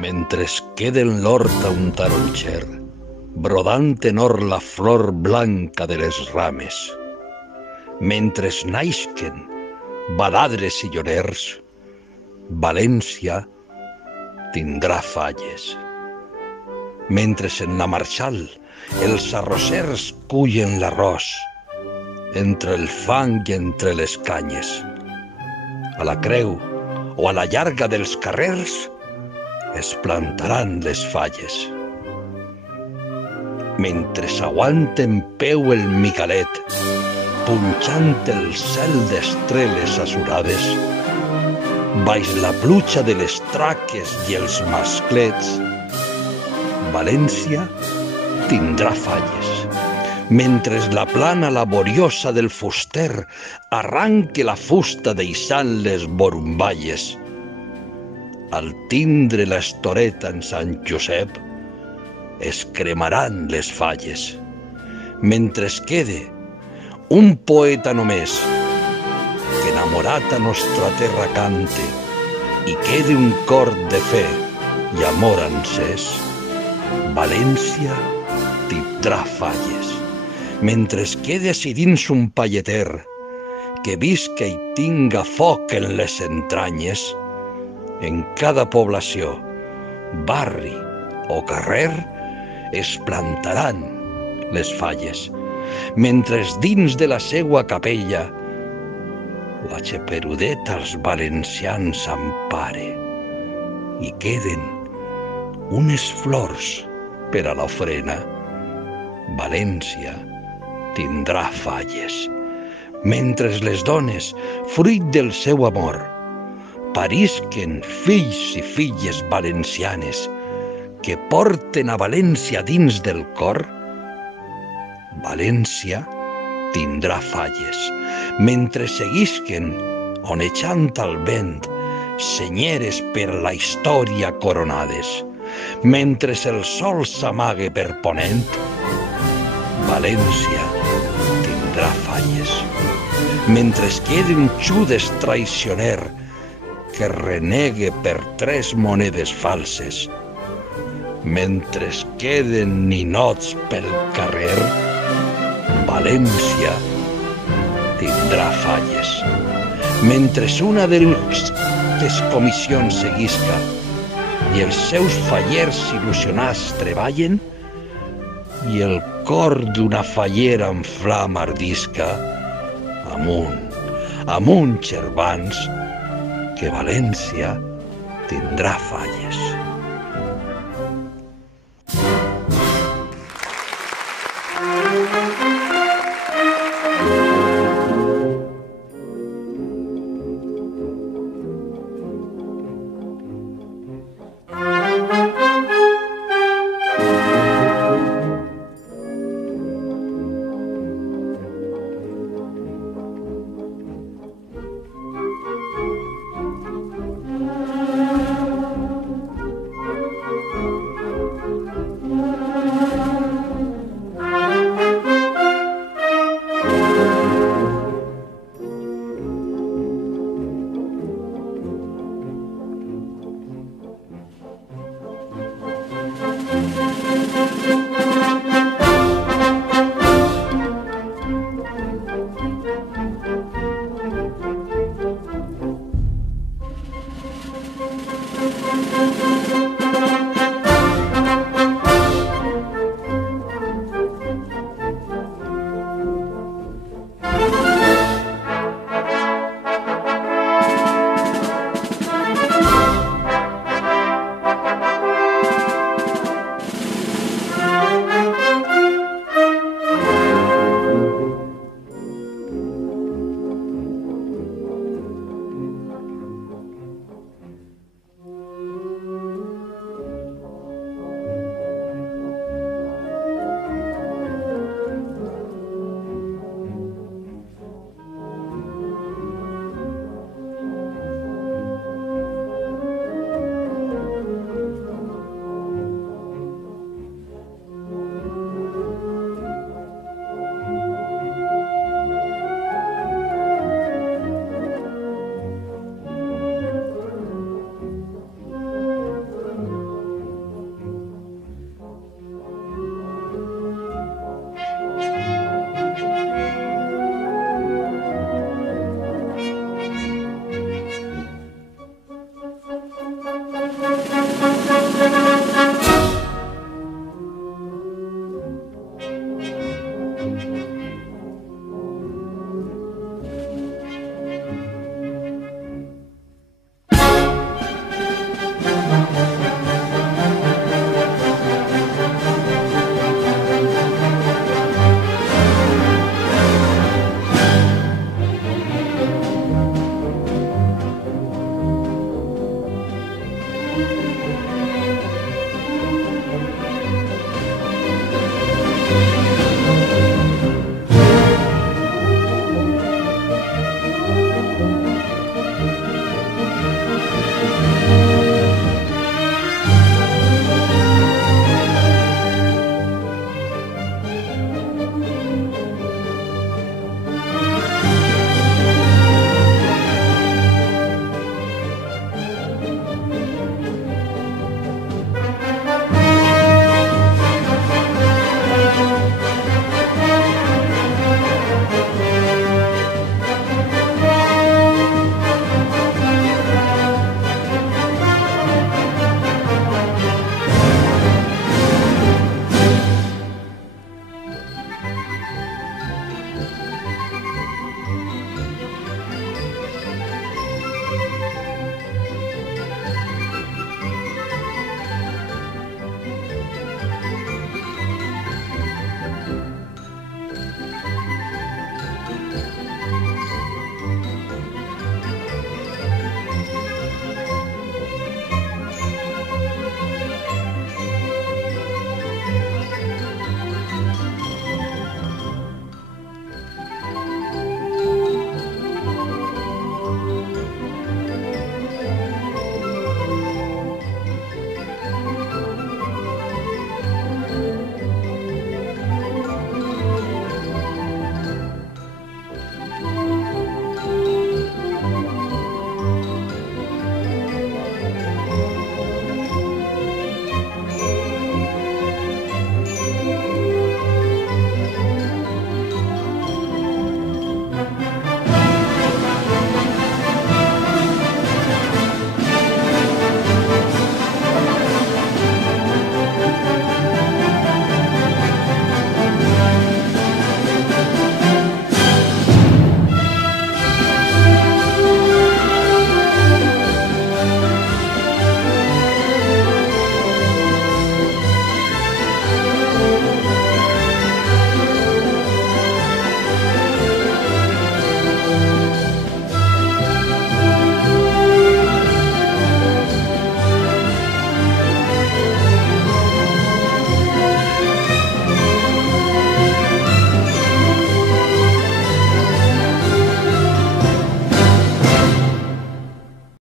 Mentre es queda en l'horta un taronxer, brodant en or la flor blanca de les rames, mentre es naixquen baladres i llorers, València tindrà falles. Mentre en la Marxal els arrossers cullen l'arròs, entre el fang i entre les canyes, a la creu o a la llarga dels carrers es plantaran les falles. Mentre s'aguanta en peu el micalet, punxant el cel d'estreles azurades, baix la pluja de les traques i els masclets, València tindrà falles. Mentre la plana laboriosa del fuster arranque la fusta deixant les borumballes, al tindre la estoreta en Sant Josep, es cremaran les falles. Mentre es quede un poeta només, que enamorat a nostra terra cante, i quede un cor de fe i amor encès, València tindrà falles. Mentre es quede ací dins un palleter, que visca i tinga foc en les entranyes, en cada població, barri o carrer, es plantaran les falles, mentre dins de la seua capella la xeperudeta als valencians ampare i queden unes flors per a l'ofrena, València tindrà falles. Mentre les dones, fruit del seu amor, parisquen fills i filles valencianes que porten a València dins del cor, València tindrà falles. Mentre seguisquen onejant al vent senyeres per la història coronades, mentre el sol s'amague per ponent, València tindrà falles. Mentre es quedi un Judes traicioner que renegue per 3 monedes falses, mentre es queden ninots pel carrer, València tindrà falles. Mentre una de les comissions seguisca i els seus fallers il·lusionats treballen i el cor d'una fallera en flama ardisca, amunt, germans, que València tindrà falles.